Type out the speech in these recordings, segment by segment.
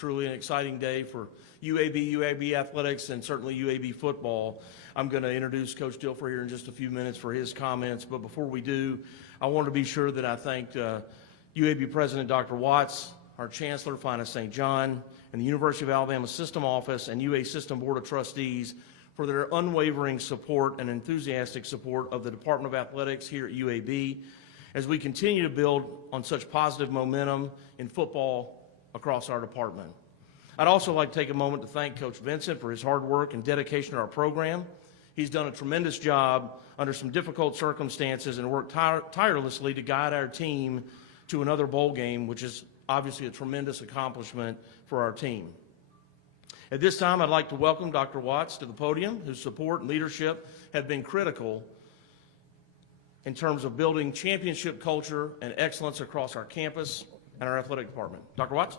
truly an exciting day for UAB athletics, and certainly UAB football. I'm going to introduce Coach Dilfer here in just a few minutes for his comments, but before we do, I want to be sure that I thank UAB President Dr. Watts, our Chancellor, Finus St. John, and the University of Alabama System Office and UA System Board of Trustees for their unwavering support and enthusiastic support of the Department of Athletics here at UAB as we continue to build on such positive momentum in football across our department. I'd also like to take a moment to thank Coach Vincent for his hard work and dedication to our program. He's done a tremendous job under some difficult circumstances and worked tirelessly to guide our team to another bowl game, which is obviously a tremendous accomplishment for our team. At this time, I'd like to welcome Dr. Watts to the podium, whose support and leadership have been critical in terms of building championship culture and excellence across our campus and our athletic department. Dr. Watts?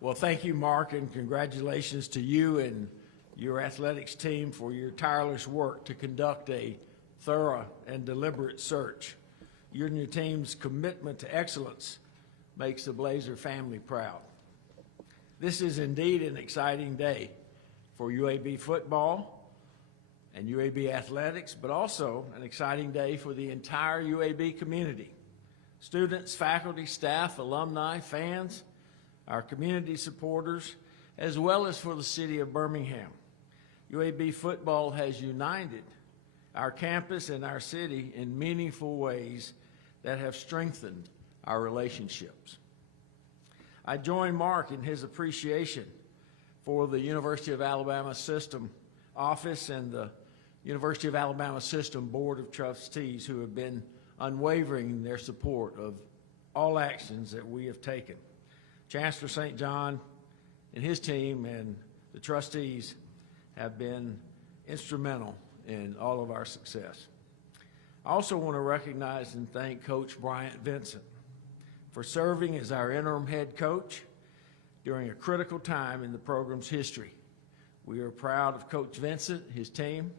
Well, thank you, Mark, and congratulations to you and your athletics team for your tireless work to conduct a thorough and deliberate search. You and your team's commitment to excellence makes the Blazer family proud. This is indeed an exciting day for UAB football and UAB athletics, but also an exciting day for the entire UAB community. Students, faculty, staff, alumni, fans, our community supporters, as well as for the city of Birmingham. UAB football has united our campus and our city in meaningful ways that have strengthened our relationships. I join Mark in his appreciation for the University of Alabama System Office and the University of Alabama System Board of Trustees, who have been unwavering in their support of all actions that we have taken. Chancellor St. John and his team and the trustees have been instrumental in all of our success. I also want to recognize and thank Coach Bryant Vincent for serving as our interim head coach during a critical time in the program's history. We are proud of Coach Vincent, his team,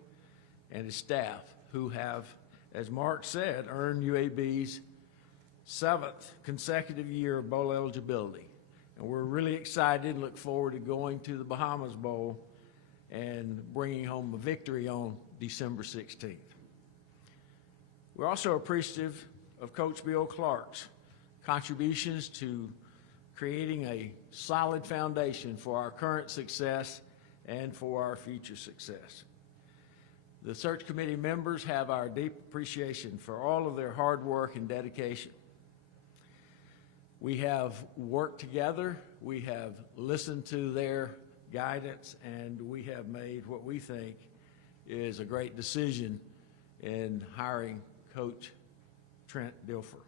and his staff, who have, as Mark said, earned UAB's 7th consecutive year of bowl eligibility. And we're really excited and look forward to going to the Bahamas Bowl and bringing home a victory on December 16th. We're also appreciative of Coach Bill Clark's contributions to creating a solid foundation for our current success and for our future success. The search committee members have our deep appreciation for all of their hard work and dedication. We have worked together, we have listened to their guidance, and we have made what we think is a great decision in hiring Coach Trent Dilfer.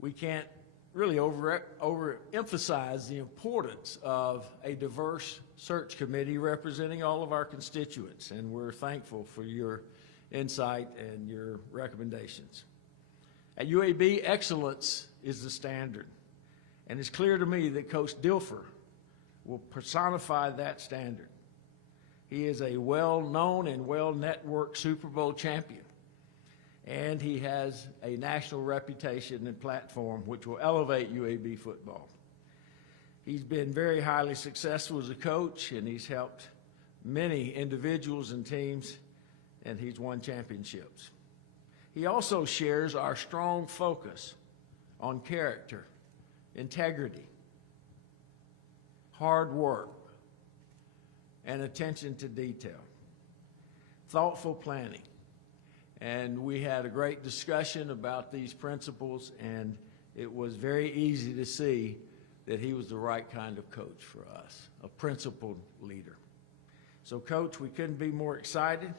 We can't really overemphasize the importance of a diverse search committee representing all of our constituents, and we're thankful for your insight and your recommendations. At UAB, excellence is the standard, and it's clear to me that Coach Dilfer will personify that standard. He is a well-known and well-networked Super Bowl champion, and he has a national reputation and platform which will elevate UAB football. He's been very highly successful as a coach, and he's helped many individuals and teams, and he's won championships. He also shares our strong focus on character, integrity, hard work, and attention to detail, thoughtful planning. And we had a great discussion about these principles, and it was very easy to see that he was the right kind of coach for us, a principled leader. So, Coach, we couldn't be more excited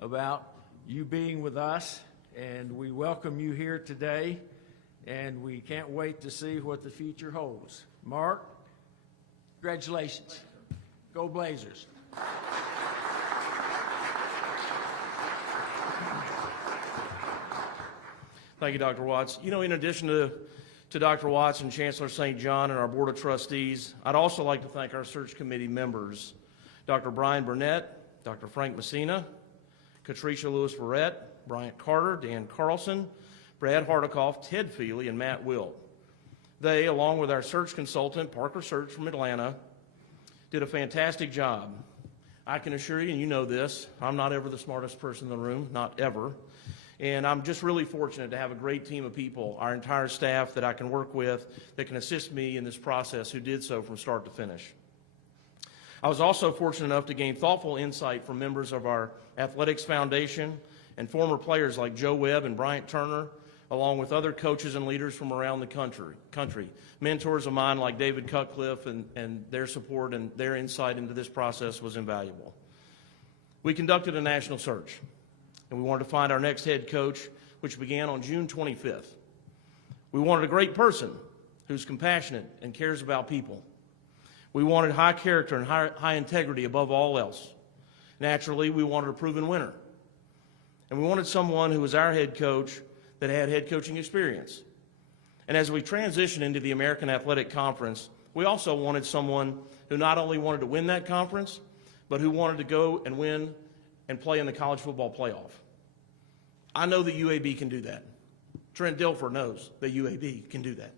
about you being with us, and we welcome you here today, and we can't wait to see what the future holds. Mark, congratulations. Go Blazers. Thank you, Dr. Watts. You know, in addition to Dr. Watts and Chancellor St. John and our Board of Trustees, I'd also like to thank our search committee members, Dr. Brian Burnett, Dr. Frank Messina, Katricia Lewis-Verrett, Bryant Carter, Dan Carlson, Brad Hardikoff, Ted Feely, and Matt Wilt. They, along with our search consultant, Parker Search from Atlanta, did a fantastic job. I can assure you, and you know this, I'm not ever the smartest person in the room, not ever. And I'm just really fortunate to have a great team of people, our entire staff that I can work with, that can assist me in this process, who did so from start to finish. I was also fortunate enough to gain thoughtful insight from members of our Athletics Foundation and former players like Joe Webb and Bryant Turner, along with other coaches and leaders from around the country. Mentors of mine like David Cutcliffe, and their support and their insight into this process was invaluable. We conducted a national search, and we wanted to find our next head coach, which began on June 25th. We wanted a great person who's compassionate and cares about people. We wanted high character and high integrity above all else. Naturally, we wanted a proven winner. And we wanted someone who was our head coach that had head coaching experience. And as we transition into the American Athletic Conference, we also wanted someone who not only wanted to win that conference, but who wanted to go and win and play in the college football playoff. I know that UAB can do that. Trent Dilfer knows that UAB can do that.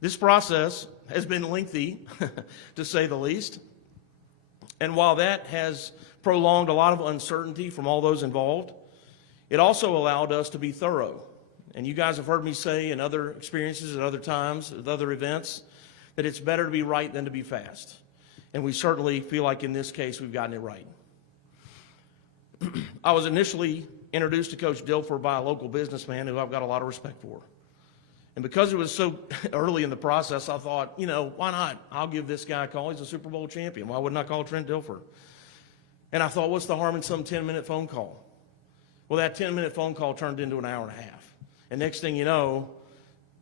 This process has been lengthy, to say the least. And while that has prolonged a lot of uncertainty from all those involved, it also allowed us to be thorough. And you guys have heard me say in other experiences, at other times, at other events, that it's better to be right than to be fast. And we certainly feel like in this case we've gotten it right. I was initially introduced to Coach Dilfer by a local businessman who I've got a lot of respect for. And because it was so early in the process, I thought, you know, why not? I'll give this guy a call. He's a Super Bowl champion. Why wouldn't I call Trent Dilfer? And I thought, what's the harm in some 10-minute phone call? Well, that 10-minute phone call turned into an hour and a half. And next thing you know,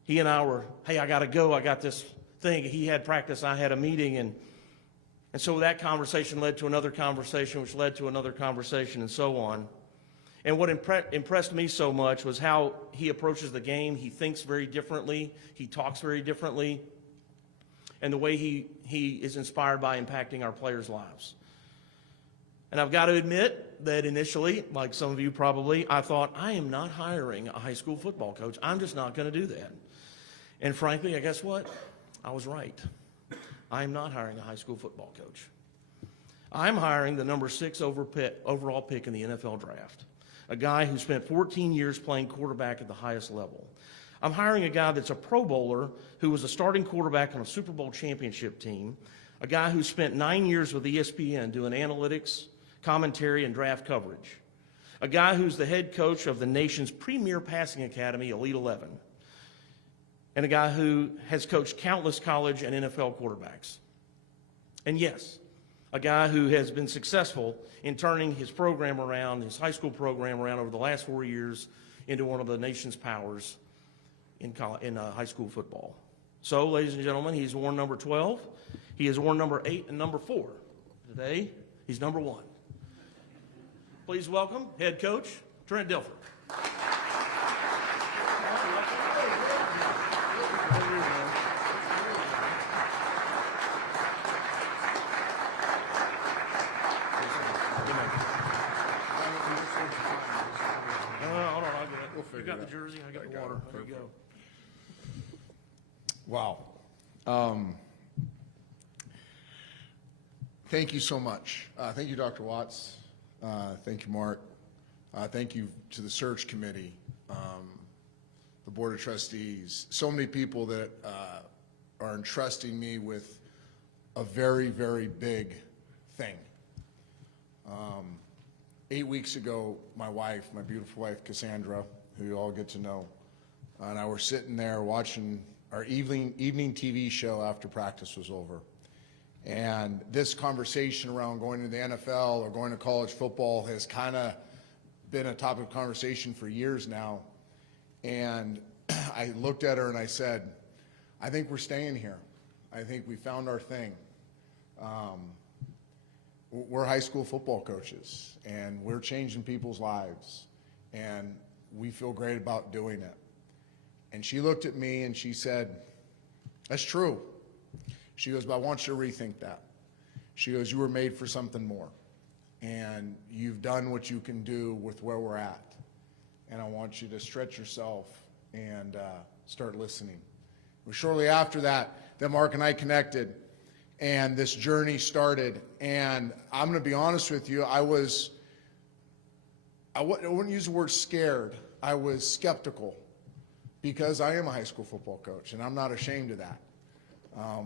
he and I were, hey, I got to go. I got this thing. He had practice. I had a meeting. And so that conversation led to another conversation, which led to another conversation, and so on. And what impressed me so much was how he approaches the game. He thinks very differently. He talks very differently. And the way he is inspired by impacting our players' lives. And I've got to admit that initially, like some of you probably, I thought, I am not hiring a high school football coach. I'm just not going to do that. And frankly, I guess what? I was right. I am not hiring a high school football coach. I'm hiring the number 6 overall pick in the NFL draft, a guy who spent 14 years playing quarterback at the highest level. I'm hiring a guy that's a Pro Bowler who was a starting quarterback on a Super Bowl championship team, a guy who spent 9 years with ESPN doing analytics, commentary, and draft coverage, a guy who's the head coach of the nation's premier passing academy, Elite 11, and a guy who has coached countless college and NFL quarterbacks. And yes, a guy who has been successful in turning his program around, his high school program around over the last 4 years into one of the nation's powers in high school football. So, ladies and gentlemen, he's worn number 12. He has worn number 8 and number 4. Today, he's number 1. Please welcome head coach Trent Dilfer. You got the jersey, I got the water. There you go. Wow. Thank you so much. Thank you, Dr. Watts. Thank you, Mark. Thank you to the search committee, the Board of Trustees, so many people that are entrusting me with a very, very big thing. 8 weeks ago, my wife, my beautiful wife, Cassandra, who you all get to know, and I were sitting there watching our evening TV show after practice was over. And this conversation around going to the NFL or going to college football has kind of been a topic of conversation for years now. And I looked at her and I said, I think we're staying here. I think we found our thing. We're high school football coaches, and we're changing people's lives, and we feel great about doing it. And she looked at me and she said, that's true. She goes, but I want you to rethink that. She goes, you were made for something more, and you've done what you can do with where we're at. and I want you to stretch yourself and start listening. Well, shortly after that Mark and I connected, and this journey started. And I'm going to be honest with you, I wouldn't use the word scared. I was skeptical, because I am a high school football coach, and I'm not ashamed of that.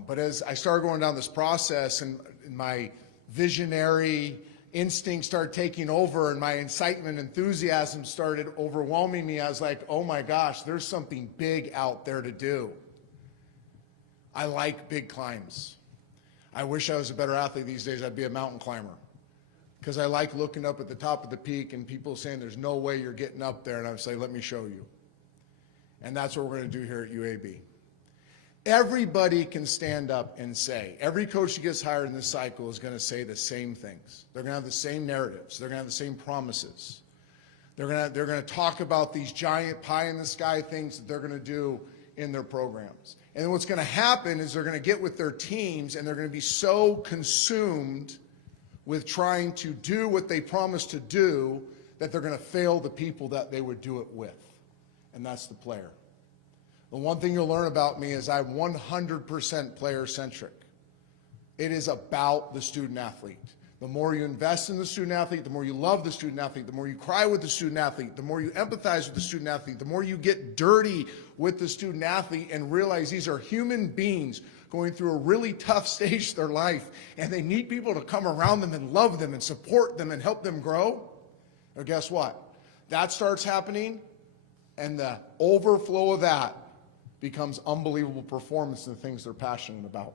But as I started going down this process, and my visionary instincts started taking over, and my incitement, enthusiasm started overwhelming me, I was like, oh my gosh, there's something big out there to do. I like big climbs. I wish I was a better athlete these days. I'd be a mountain climber, because I like looking up at the top of the peak and people saying there's no way you're getting up there, and I would say, let me show you. And that's what we're going to do here at UAB. Everybody can stand up and say, every coach who gets hired in this cycle is going to say the same things. They're going to have the same narratives. They're going to have the same promises. They're going to talk about these giant pie-in-the-sky things that they're going to do in their programs. And then what's going to happen is they're going to get with their teams, and they're going to be so consumed with trying to do what they promised to do that they're going to fail the people that they would do it with. And that's the player. The one thing you'll learn about me is I'm 100% player-centric. It is about the student-athlete. The more you invest in the student-athlete, the more you love the student-athlete, the more you cry with the student-athlete, the more you empathize with the student-athlete, the more you get dirty with the student-athlete and realize these are human beings going through a really tough stage of their life, and they need people to come around them and love them and support them and help them grow. Well, guess what? That starts happening, and the overflow of that becomes unbelievable performance in the things they're passionate about.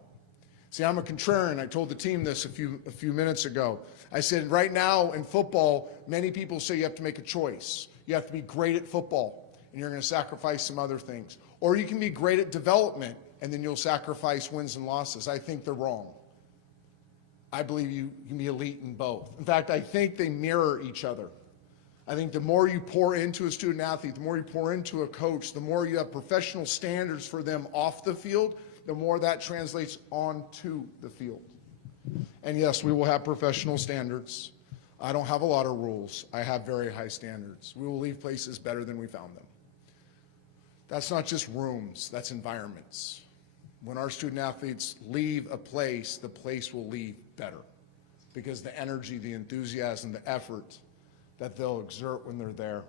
See, I'm a contrarian. I told the team this a few minutes ago. I said, right now in football, many people say you have to make a choice. You have to be great at football, and you're going to sacrifice some other things. Or you can be great at development, and then you'll sacrifice wins and losses. I think they're wrong. I believe you can be elite in both. In fact, I think they mirror each other. I think the more you pour into a student athlete, the more you pour into a coach, the more you have professional standards for them off the field, the more that translates onto the field. And yes, we will have professional standards. I don't have a lot of rules. I have very high standards. We will leave places better than we found them. That's not just rooms, that's environments. When our student athletes leave a place, the place will leave better, because the energy, the enthusiasm, the effort that they'll exert when they're there.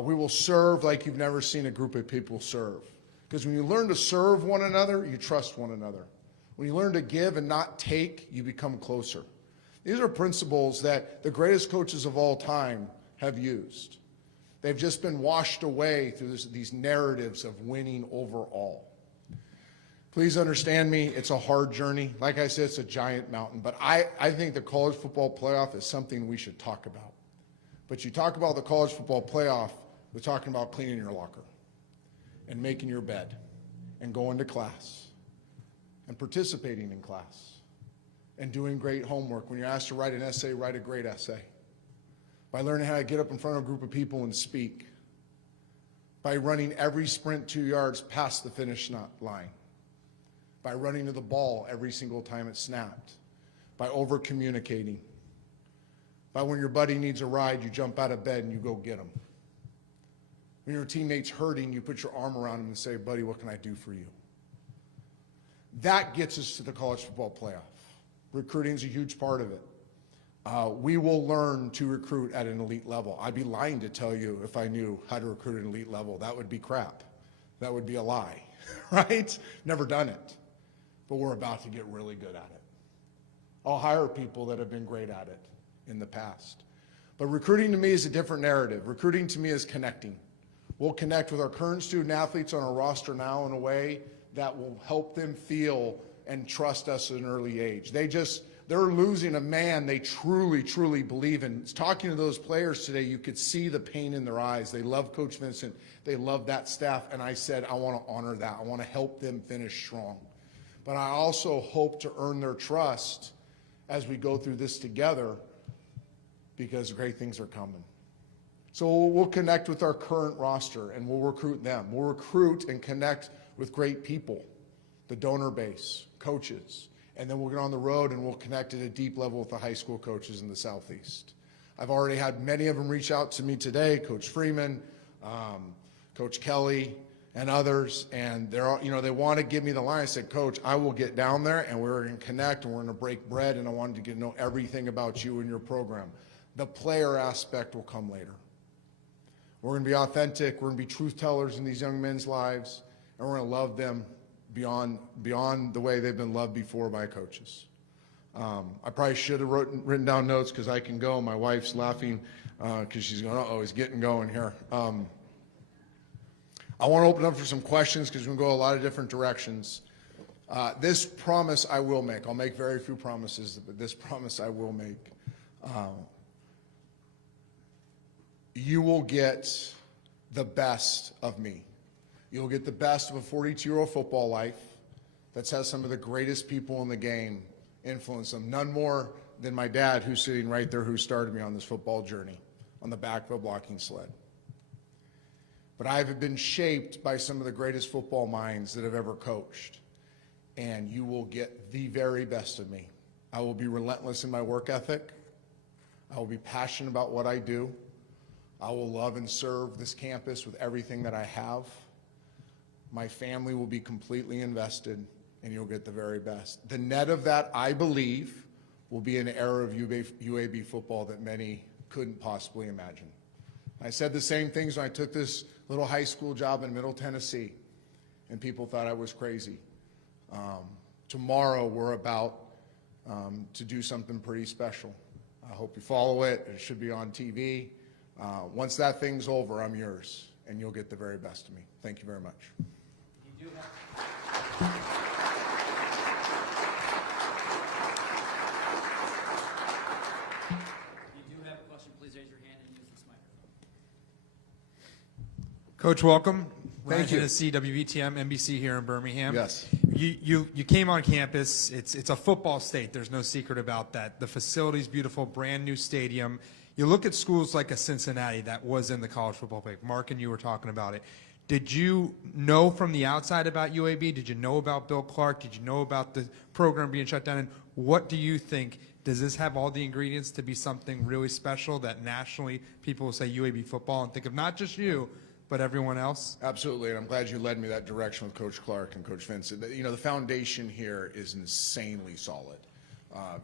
We will serve like you've never seen a group of people serve. Because when you learn to serve one another, you trust one another. When you learn to give and not take, you become closer. These are principles that the greatest coaches of all time have used. They've just been washed away through these narratives of winning overall. Please understand me, it's a hard journey. Like I said, it's a giant mountain. But I think the college football playoff is something we should talk about. But you talk about the college football playoff, we're talking about cleaning your locker and making your bed and going to class and participating in class and doing great homework. When you're asked to write an essay, write a great essay. By learning how to get up in front of a group of people and speak. By running every sprint 2 yards past the finish line. By running to the ball every single time it's snapped. By over-communicating. By when your buddy needs a ride, you jump out of bed and you go get him. When your teammate's hurting, you put your arm around him and say, buddy, what can I do for you? That gets us to the college football playoff. Recruiting is a huge part of it. We will learn to recruit at an elite level. I'd be lying to tell you if I knew how to recruit at an elite level. That would be crap. That would be a lie, right? Never done it. But we're about to get really good at it. I'll hire people that have been great at it in the past. But recruiting to me is a different narrative. Recruiting to me is connecting. We'll connect with our current student athletes on our roster now in a way that will help them feel and trust us at an early age. They're losing a man they truly, truly believe in. Talking to those players today, you could see the pain in their eyes. They love Coach Vincent. They love that staff. And I said, I want to honor that. I want to help them finish strong. But I also hope to earn their trust as we go through this together, because great things are coming. So we'll connect with our current roster and we'll recruit them. We'll recruit and connect with great people, the donor base, coaches, and then we'll get on the road and we'll connect at a deep level with the high school coaches in the Southeast. I've already had many of them reach out to me today, Coach Freeman, Coach Kelly, and others, and they're all, they want to give me the line. I said, Coach, I will get down there and we're going to connect and we're going to break bread, and I wanted to get to know everything about you and your program. The player aspect will come later. We're going to be authentic. We're going to be truth tellers in these young men's lives, and we're going to love them beyond the way they've been loved before by coaches. I probably should have written down notes because I can go. My wife's laughing because she's going, uh-oh, he's getting going here. I want to open up for some questions because we're going to go a lot of different directions. This promise I will make. I'll make very few promises, but this promise I will make. You will get the best of me. You'll get the best of a 42-year-old football life that's had some of the greatest people in the game influence them. None more than my dad, who's sitting right there, who started me on this football journey on the back of a blocking sled. But I've been shaped by some of the greatest football minds that have ever coached. And you will get the very best of me. I will be relentless in my work ethic. I will be passionate about what I do. I will love and serve this campus with everything that I have. My family will be completely invested, and you'll get the very best. The net of that, I believe, will be an era of UAB football that many couldn't possibly imagine. I said the same things when I took this little high school job in Middle Tennessee, and people thought I was crazy. Tomorrow, we're about to do something pretty special. I hope you follow it. It should be on TV. Once that thing's over, I'm yours, and you'll get the very best of me. Thank you very much. You do have a question, please raise your hand and use this microphone. Coach, welcome. Thank you. To see WVTM NBC here in Birmingham. Yes. You came on campus. It's a football state. There's no secret about that. The facility's beautiful, brand new stadium. You look at schools like a Cincinnati that was in the college football pick. Mark and you were talking about it. Did you know from the outside about UAB? Did you know about Bill Clark? Did you know about the program being shut down? And what do you think? Does this have all the ingredients to be something really special that nationally people will say UAB football and think of not just you, but everyone else? Absolutely, and I'm glad you led me that direction with Coach Clark and Coach Vincent. The foundation here is insanely solid.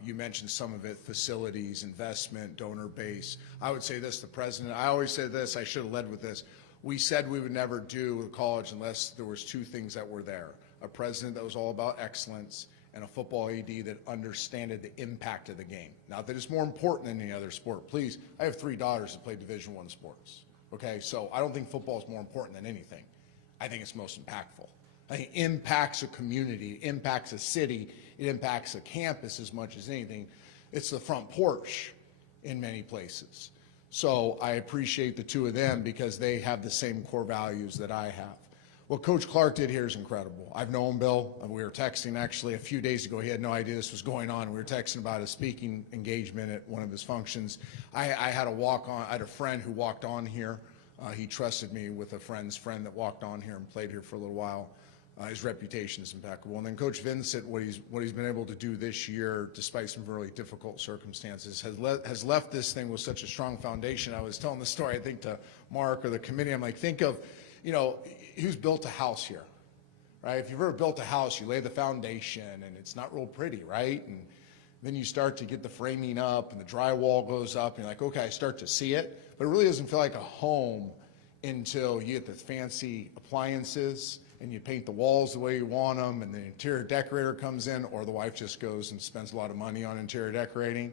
You mentioned some of it: facilities, investment, donor base. I would say this: the president. I always say this. I should have led with this. We said we would never do a college unless there was two things that were there: a president that was all about excellence, and a football AD that understood the impact of the game. Not that it's more important than any other sport. Please, I have 3 daughters that play Division I sports. Okay, so I don't think football is more important than anything. I think it's most impactful. I think it impacts a community, it impacts a city, it impacts a campus as much as anything. It's the front porch in many places. So I appreciate the two of them because they have the same core values that I have. What Coach Clark did here is incredible. I've known Bill. We were texting actually a few days ago. He had no idea this was going on. We were texting about a speaking engagement at one of his functions. I had a friend who walked on here. He trusted me with a friend's friend that walked on here and played here for a little while. His reputation is impeccable. And then Coach Vincent, what he's been able to do this year, despite some really difficult circumstances, has left this thing with such a strong foundation. I was telling the story, I think, to Mark or the committee. I'm like, think of, who's built a house here, right? If you've ever built a house, you lay the foundation, and it's not real pretty, right? And then you start to get the framing up, and the drywall goes up, and you're like, okay, I start to see it. But it really doesn't feel like a home until you get the fancy appliances, and you paint the walls the way you want them, and the interior decorator comes in, or the wife just goes and spends a lot of money on interior decorating.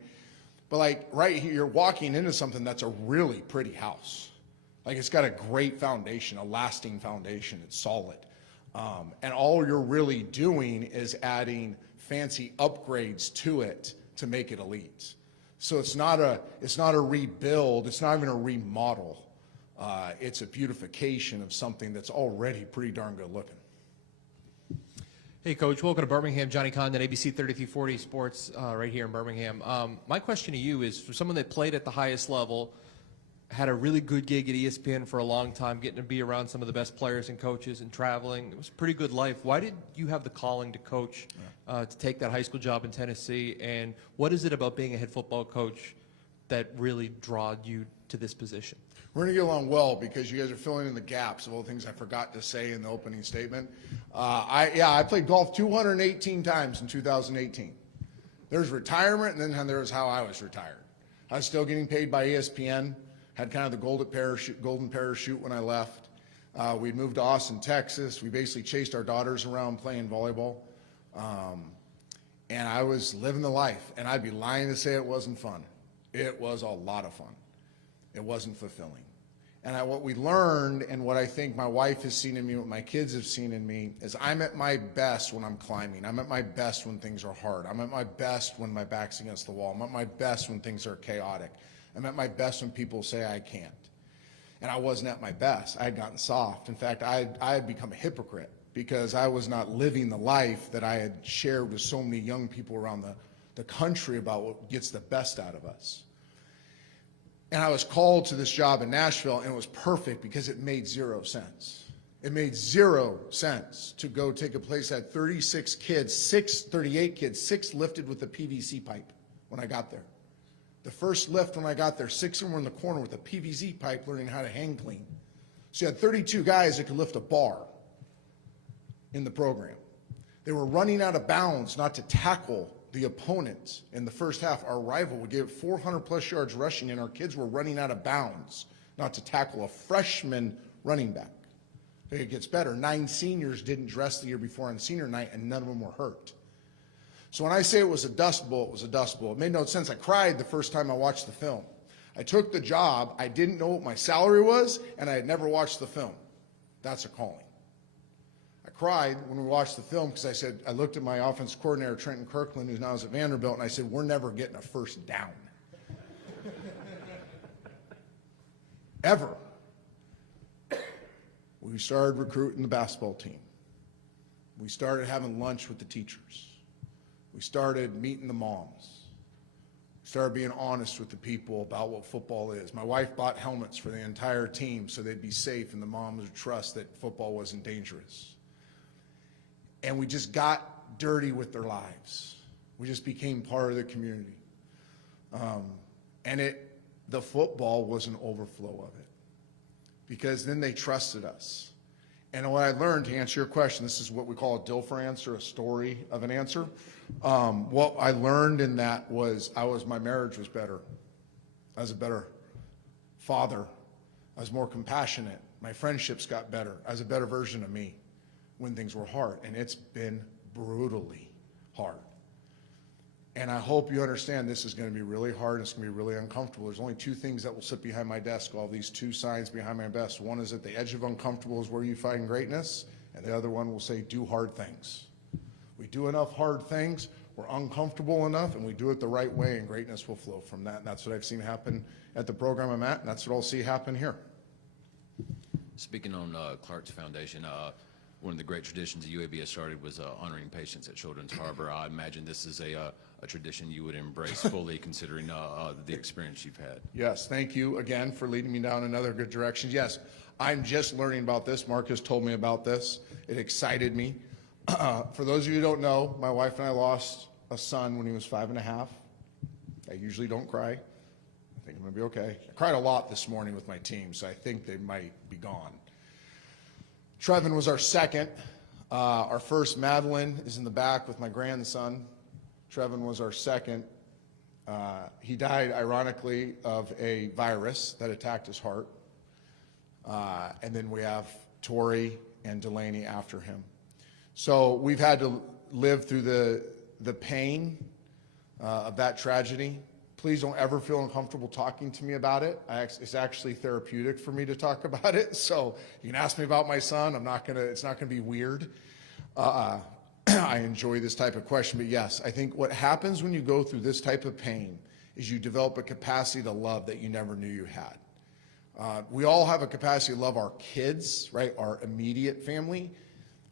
But like right here, you're walking into something that's a really pretty house. Like it's got a great foundation, a lasting foundation. It's solid. And all you're really doing is adding fancy upgrades to it to make it elite. So it's not a rebuild. It's not even a remodel. It's a beautification of something that's already pretty darn good looking. Hey, Coach. Welcome to Birmingham. Johnny Condon, ABC 3340 Sports, right here in Birmingham. My question to you is, for someone that played at the highest level, had a really good gig at ESPN for a long time, getting to be around some of the best players and coaches and traveling. It was a pretty good life. Why did you have the calling to coach, to take that high school job in Tennessee? And what is it about being a head football coach that really drawed you to this position? We're going to get along well because you guys are filling in the gaps of all the things I forgot to say in the opening statement. I played golf 218 times in 2018. There's retirement, and then there's how I was retired. I was still getting paid by ESPN, had kind of the golden parachute when I left. We'd moved to Austin, Texas. We basically chased our daughters around playing volleyball. And I was living the life, and I'd be lying to say it wasn't fun. It was a lot of fun. It wasn't fulfilling. And what we learned, and what I think my wife has seen in me, what my kids have seen in me, is I'm at my best when I'm climbing. I'm at my best when things are hard. I'm at my best when my back's against the wall. I'm at my best when things are chaotic. I'm at my best when people say I can't. And I wasn't at my best. I had gotten soft. In fact, I had become a hypocrite because I was not living the life that I had shared with so many young people around the country about what gets the best out of us. And I was called to this job in Nashville, and it was perfect because it made 0 sense. It made 0 sense to go take a place that had 38 kids, 6 lifted with a PVC pipe when I got there. The first lift when I got there, 6 of them were in the corner with a PVC pipe learning how to hang clean. So you had 32 guys that could lift a bar in the program. They were running out of bounds not to tackle the opponent in the first half. Our rival would give 400-plus yards rushing, and our kids were running out of bounds not to tackle a freshman running back. It gets better. 9 seniors didn't dress the year before on senior night, and none of them were hurt. So when I say it was a dust bowl, it was a dust bowl. It made no sense. I cried the first time I watched the film. I took the job. I didn't know what my salary was, and I had never watched the film. That's a calling. I cried when we watched the film because I looked at my offense coordinator, Trent, who now is at Vanderbilt, and I said, we're never getting a first down. Ever. We started recruiting the basketball team. We started having lunch with the teachers. We started meeting the moms. We started being honest with the people about what football is. My wife bought helmets for the entire team so they'd be safe and the moms would trust that football wasn't dangerous. And we just got dirty with their lives. We just became part of the community. The football was an overflow of it because then they trusted us. And what I learned, to answer your question, this is what we call a Dilfer answer, a story of an answer. What I learned in that was my marriage was better. I was a better father. I was more compassionate. My friendships got better. I was a better version of me when things were hard, and it's been brutally hard. And I hope you understand this is going to be really hard and it's going to be really uncomfortable. There's only 2 things that will sit behind my desk, all these 2 signs behind my desk. One is at the edge of uncomfortable is where you find greatness, and the other one will say do hard things. We do enough hard things, we're uncomfortable enough, and we do it the right way, and greatness will flow from that. And that's what I've seen happen at the program I'm at, and that's what I'll see happen here. Speaking on Clark's Foundation, one of the great traditions that UAB has started was honoring patients at Children's Harbor. I imagine this is a tradition you would embrace fully, considering the experience you've had. Yes, thank you again for leading me down another good direction. Yes, I'm just learning about this. Marcus told me about this. It excited me. For those of you who don't know, my wife and I lost a son when he was 5.5. I usually don't cry. I think I'm going to be okay. I cried a lot this morning with my team, so I think they might be gone. Trevin was our second. Our first, Madeline, is in the back with my grandson. Trevin was our second. He died, ironically, of a virus that attacked his heart. And then we have Tori and Delaney after him. So we've had to live through the pain of that tragedy. Please don't ever feel uncomfortable talking to me about it. It's actually therapeutic for me to talk about it. So you can ask me about my son. It's not gonna be weird. I enjoy this type of question, but yes, I think what happens when you go through this type of pain is you develop a capacity to love that you never knew you had. We all have a capacity to love our kids, right? Our immediate family.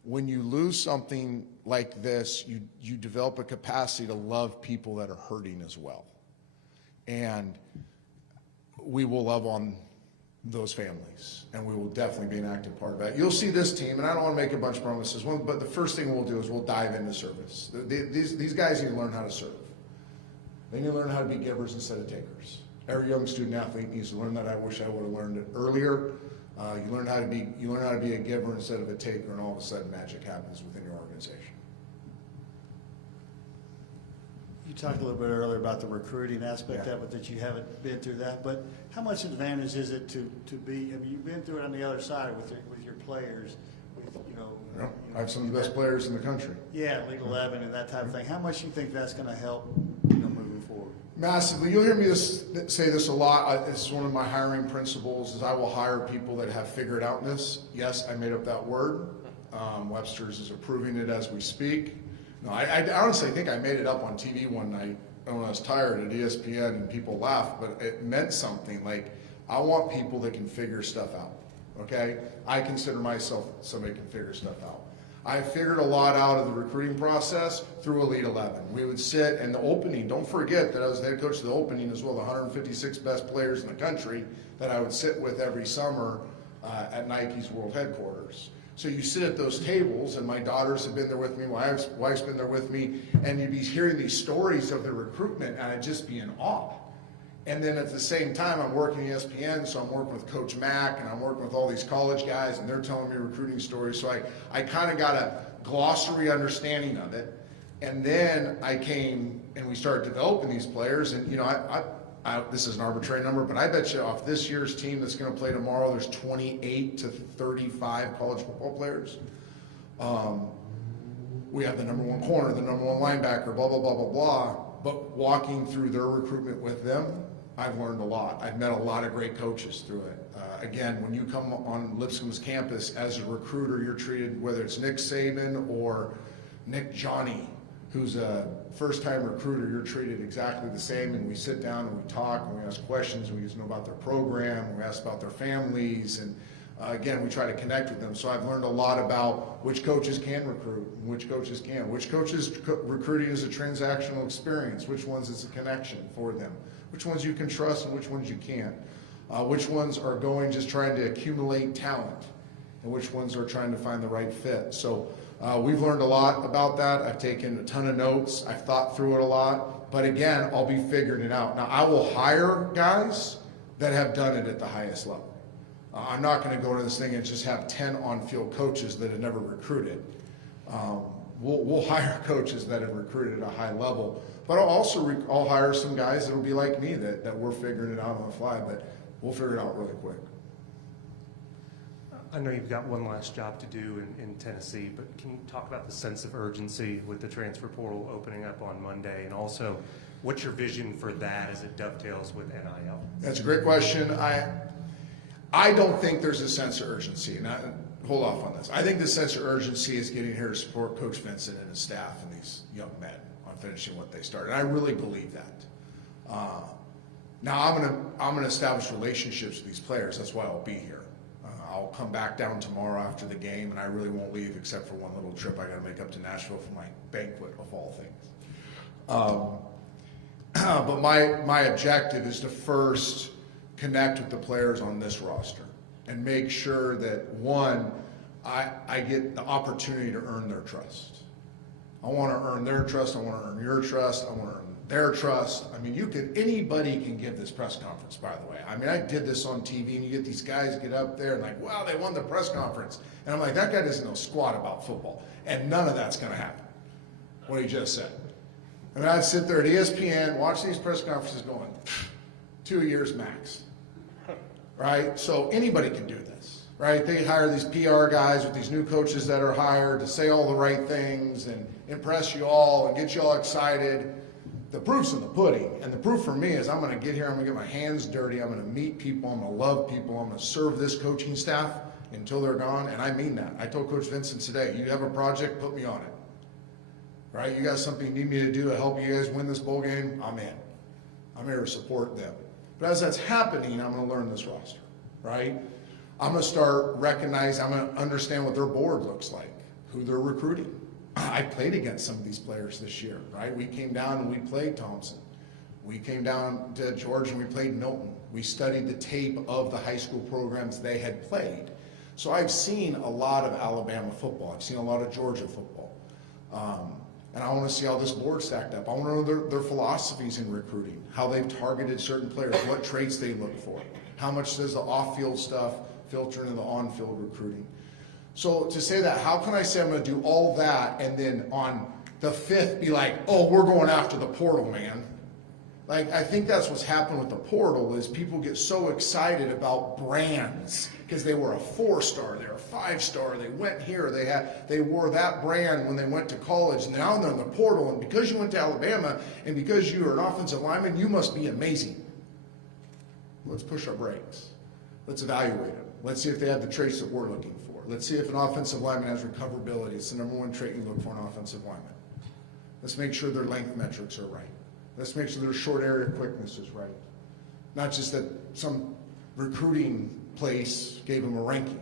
When you lose something like this, you develop a capacity to love people that are hurting as well. And we will love on those families, and we will definitely be an active part of that. You'll see this team, and I don't want to make a bunch of promises, but the first thing we'll do is we'll dive into service. These guys need to learn how to serve. They need to learn how to be givers instead of takers. Every young student athlete needs to learn that. I wish I would have learned it earlier. You learn how to be a giver instead of a taker, and all of a sudden magic happens within your organization. You talked a little bit earlier about the recruiting aspect Yeah. of it, that you haven't been through that, but how much advantage is it to be, I mean, you've been through it on the other side with your players, with, I have some of the best players in the country. Yeah, League 11 and that type of thing. How much do you think that's gonna help, moving forward? Massively. You'll hear me say this a lot. It's one of my hiring principles is I will hire people that have figured outness. Yes, I made up that word. Webster's is approving it as we speak. No, I honestly think I made it up on TV one night when I was tired at ESPN and people laughed, but it meant something. Like, I want people that can figure stuff out, okay? I consider myself somebody who can figure stuff out. I figured a lot out of the recruiting process through Elite 11. We would sit in the opening. Don't forget that I was the head coach of the opening as well, the 156 best players in the country that I would sit with every summer at Nike's world headquarters. So you sit at those tables, and my daughters have been there with me, my wife's been there with me, and you'd be hearing these stories of the recruitment, and I'd just be in awe. And then at the same time, I'm working ESPN, so I'm working with Coach Mack, and I'm working with all these college guys, and they're telling me recruiting stories. So I kind of got a glossary understanding of it. And then I came, and we started developing these players, and, this is an arbitrary number, but I bet you off this year's team that's going to play tomorrow, there's 28 to 35 college football players. We have the number one corner, the number one linebacker, blah, blah, blah, blah, blah. But walking through their recruitment with them, I've learned a lot. I've met a lot of great coaches through it. Again, when you come on Lipscomb's campus as a recruiter, you're treated, whether it's Nick Saban or Nick Johnny, who's a first-time recruiter, you're treated exactly the same, and we sit down and we talk and we ask questions, and we just know about their program, and we ask about their families, and again, we try to connect with them. So I've learned a lot about which coaches can recruit and which coaches can't, which coaches recruiting is a transactional experience, which ones is a connection for them, which ones you can trust and which ones you can't, which ones are going just trying to accumulate talent, and which ones are trying to find the right fit. So we've learned a lot about that. I've taken a ton of notes. I've thought through it a lot. But again, I'll be figuring it out. Now, I will hire guys that have done it at the highest level. I'm not going to go to this thing and just have 10 on-field coaches that have never recruited. We'll hire coaches that have recruited at a high level. But I'll hire some guys that will be like me that we're figuring it out on the fly. But we'll figure it out really quick. I know you've got one last job to do in Tennessee, but can you talk about the sense of urgency with the transfer portal opening up on Monday? And also, what's your vision for that as it dovetails with NIL? That's a great question. I don't think there's a sense of urgency. And hold off on this. I think the sense of urgency is getting here to support Coach Vincent and his staff and these young men on finishing what they started. And I really believe that. Now I'm gonna establish relationships with these players. That's why I'll be here. I'll come back down tomorrow after the game, and I really won't leave except for one little trip I got to make up to Nashville for my banquet, of all things. But my objective is to first connect with the players on this roster and make sure that, one, I get the opportunity to earn their trust. I want to earn their trust. I want to earn your trust. I want to earn their trust. I mean, anybody can give this press conference, by the way. I mean, I did this on TV, and you get these guys get up there and like, wow, they won the press conference. And I'm like, that guy doesn't know squat about football. And none of that's going to happen, what he just said. I mean, I'd sit there at ESPN, watch these press conferences going, 2 years max, right? So anybody can do this, right? They hire these PR guys with these new coaches that are hired to say all the right things and impress you all and get you all excited. The proof's in the pudding, and the proof for me is I'm going to get here, I'm going to get my hands dirty, I'm going to meet people, I'm going to love people, I'm going to serve this coaching staff until they're gone, and I mean that. I told Coach Vincent today, you have a project, put me on it, right? You got something you need me to do to help you guys win this bowl game, I'm in. I'm here to support them. But as that's happening, I'm going to learn this roster, right? I'm going to start recognizing, I'm going to understand what their board looks like, who they're recruiting. I played against some of these players this year, right? We came down and we played Thompson. We came down to Georgia and we played Milton. We studied the tape of the high school programs they had played. So I've seen a lot of Alabama football. I've seen a lot of Georgia football. And I want to see how this board stacked up. I want to know their philosophies in recruiting, how they've targeted certain players, what traits they look for, how much does the off-field stuff filter into the on-field recruiting. So to say that, how can I say I'm going to do all that and then on the 5th be like, oh, we're going after the portal, man? Like, I think that's what's happened with the portal is people get so excited about brands because they were a 4-star, they were a 5-star, they went here, they wore that brand when they went to college, and now they're in the portal, and because you went to Alabama and because you are an offensive lineman, you must be amazing. Let's push our brakes. Let's evaluate them. Let's see if they have the traits that we're looking for. Let's see if an offensive lineman has recoverability. It's the #1 trait you look for in an offensive lineman. Let's make sure their length metrics are right. Let's make sure their short area quickness is right. Not just that some recruiting place gave them a ranking.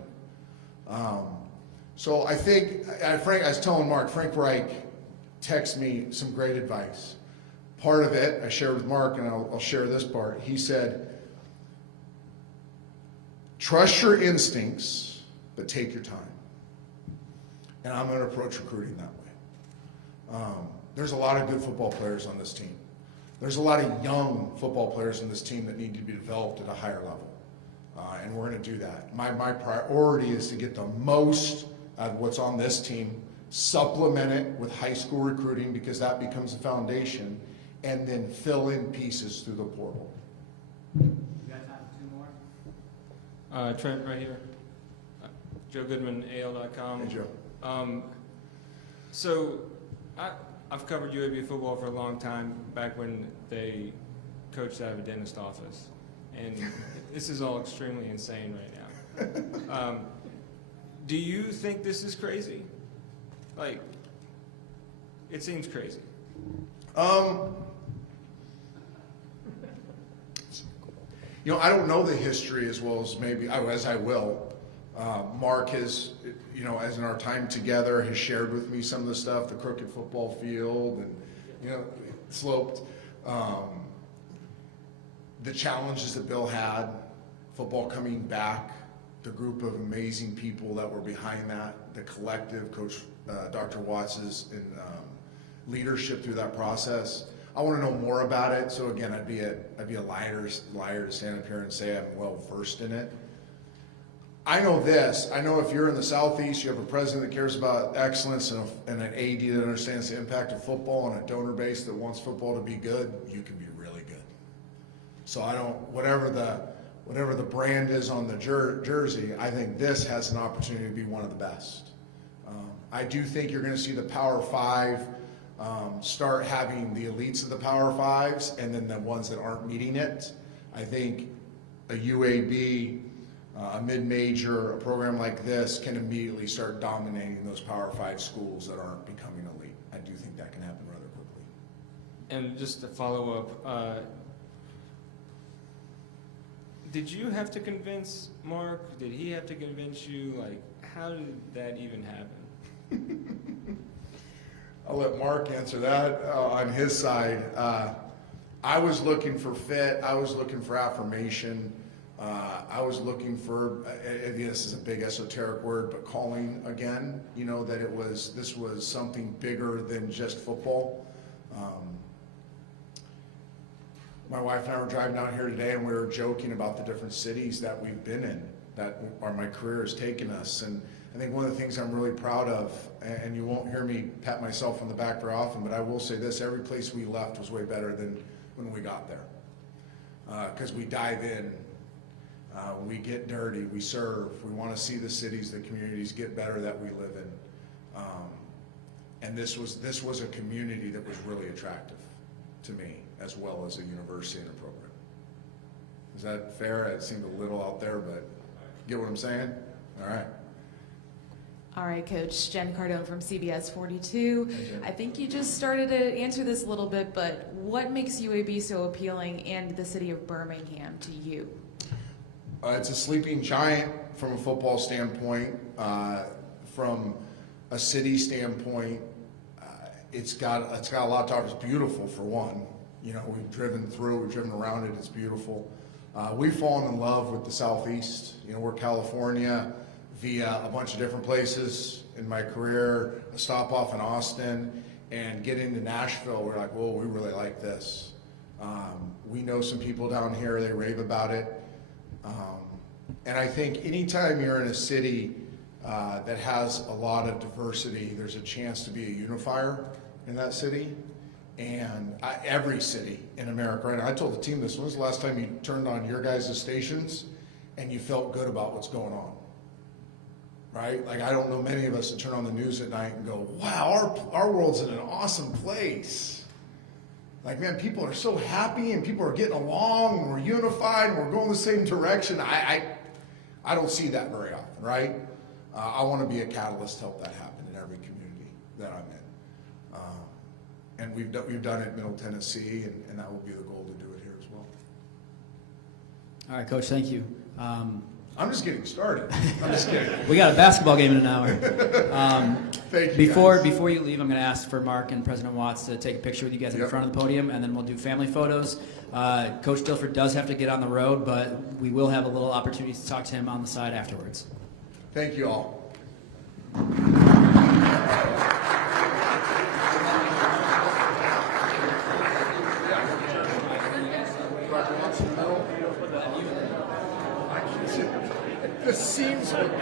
So I think, I was telling Mark, Frank Reich texted me some great advice. Part of it I shared with Mark, and I'll share this part. He said, trust your instincts, but take your time. And I'm going to approach recruiting that way. There's a lot of good football players on this team. There's a lot of young football players in this team that need to be developed at a higher level. And we're going to do that. My priority is to get the most out of what's on this team, supplement it with high school recruiting because that becomes the foundation, and then fill in pieces through the portal. You got time for 2 more? Trent, right here. Joe Goodman, AL.com. Hey, Joe. So I've covered UAB football for a long time, back when they coached out of a dentist office. And this is all extremely insane right now. Do you think this is crazy? Like, it seems crazy. You know, I don't know the history as well as maybe, as I will. Mark has, you know, as in our time together, has shared with me some of the stuff, the crooked football field and, you know, sloped. The challenges that Bill had, football coming back, the group of amazing people that were behind that, the collective, Coach Dr. Watts's leadership through that process. I want to know more about it. So again, I'd be a liar to stand up here and say I'm well versed in it. I know this. I know if you're in the Southeast, you have a president that cares about excellence and an AD that understands the impact of football and a donor base that wants football to be good, you can be really good. So I don't, whatever the brand is on the jersey, I think this has an opportunity to be one of the best. I do think you're going to see the Power Five start having the elites of the Power Fives and then the ones that aren't meeting it. I think a UAB, a mid-major, a program like this can immediately start dominating those Power Five schools that aren't becoming elite. I do think that can happen rather quickly. And just to follow up, did you have to convince Mark? Did he have to convince you? Like, how did that even happen? I'll let Mark answer that on his side. I was looking for fit. I was looking for affirmation. I was looking for, this is a big esoteric word, but calling again, you know, that this was something bigger than just football. My wife and I were driving down here today and we were joking about the different cities that we've been in, that my career has taken us. And I think one of the things I'm really proud of, and you won't hear me pat myself on the back very often, but I will say this, every place we left was way better than when we got there. Because we dive in, we get dirty, we serve, we want to see the cities, the communities get better that we live in. And this was a community that was really attractive to me, as well as a university and a program. Is that fair? It seemed a little out there, but get what I'm saying? All right. All right, Coach. Jen Cardone from CBS 42. I think you just started to answer this a little bit, but what makes UAB so appealing and the city of Birmingham to you? It's a sleeping giant from a football standpoint. From a city standpoint, it's got a lot to offer. It's beautiful, for one. You know, we've driven through, we've driven around it. It's beautiful. We've fallen in love with the Southeast. You know, we're California via a bunch of different places in my career, a stop off in Austin, and get into Nashville, we're like, whoa, we really like this. We know some people down here, they rave about it. And I think anytime you're in a city that has a lot of diversity, there's a chance to be a unifier in that city. And every city in America, right now, I told the team this, when was the last time you turned on your guys' stations and you felt good about what's going on? Right? Like, I don't know many of us that turn on the news at night and go, wow, our world's in an awesome place. Like, man, people are so happy and people are getting along and we're unified and we're going the same direction. I don't see that very often, right? I want to be a catalyst to help that happen in every community that I'm in. And we've done it in Middle Tennessee, and that will be the goal to do it here as well. All right, Coach, thank you. I'm just getting started. I'm just kidding. We got a basketball game in an hour. Thank you, Before guys. you leave, I'm going to ask for Mark and President Watts to take a picture with you guys in front of the podium, and then we'll do family photos. Coach Dilfer does have to get on the road, but we will have a little opportunity to talk to him on the side afterwards. Thank you all. The seams would be